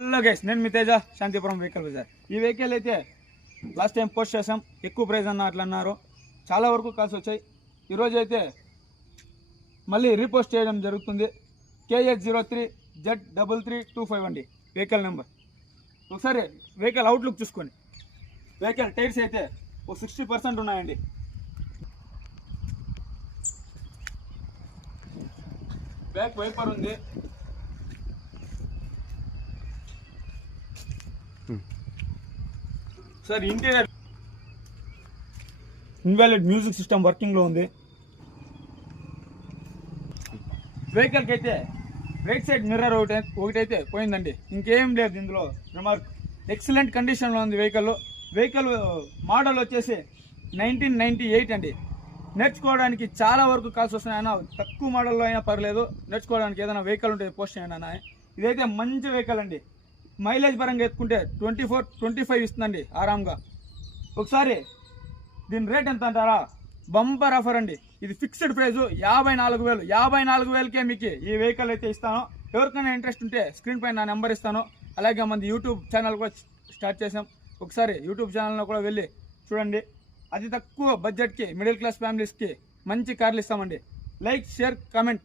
Hello guys, నేను మీ Teja, Santhipuram vehicle Bazar. ఈ vehicle అయితే లాస్ట్ టైం పోస్ట్ చేసాం, ఎక్కువ ప్రైస్ అన్న అట్లా అన్నారు, చాలా వరకు కాల్స్ వచ్చాయి. ఈరోజు అయితే మళ్ళీ రీపోస్ట్ చేయడం జరుగుతుంది. KH03Z33255 అండి వెహికల్ నెంబర్. ఒకసారి వెహికల్ అవుట్లుక్ చూసుకోండి. వెహికల్ టైర్స్ అయితే ఒక 60% ఉన్నాయండి. బ్యాక్ వైపర్ ఉంది. Sir interior invalid music system వర్కింగ్లో ఉంది. వెహికల్కి అయితే రైట్ సైడ్ మిర్రర్ ఒకటైతే పోయిందండి, ఇంకేం లేదు ఇందులో రిమార్క్. ఎక్సలెంట్ కండిషన్లో ఉంది వెహికల్ మోడల్ వచ్చేసి 1998 అండి. నేర్చుకోవడానికి చాలా వరకు కాల్స్ వస్తున్నాయన్న, తక్కువ మోడల్లో అయినా పర్లేదు, నేర్చుకోవడానికి ఏదైనా వెహికల్ ఉంటే పోస్ట్ చేయండి అన్న. ఇదైతే మంచి వెహికల్ అండి. మైలేజ్ పరంగా ఎత్తుకుంటే 24-25 ఇస్తుందండి ఆరాంగా. ఒకసారి దీని రేట్ ఎంత అంటారా? బంపర్ ఆఫర్ అండి. ఇది ఫిక్స్డ్ ప్రైజు 54,000. 54,000కే మీకు ఈ వెహికల్ అయితే ఇస్తాను. ఎవరికైనా ఇంట్రెస్ట్ ఉంటే స్క్రీన్ పైన నా నెంబర్ ఇస్తాను. అలాగే మన యూట్యూబ్ ఛానల్ కూడా స్టార్ట్ చేసాం, ఒకసారి యూట్యూబ్ ఛానల్లో కూడా వెళ్ళి చూడండి. అతి తక్కువ బడ్జెట్కి మిడిల్ క్లాస్ ఫ్యామిలీస్కి మంచి కార్లు ఇస్తామండి. Like, share, comment